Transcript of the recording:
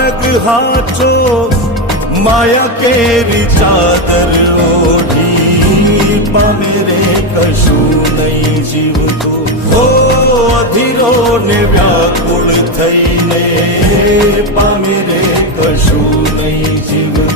માર્ગ હાચો માયા કેરી ચાદર ઓઢી પામે રે કશું નહીં જીવતો હો અધીરો ને વ્યાકુળ થઈને પામે રે કશું નહીં જીવ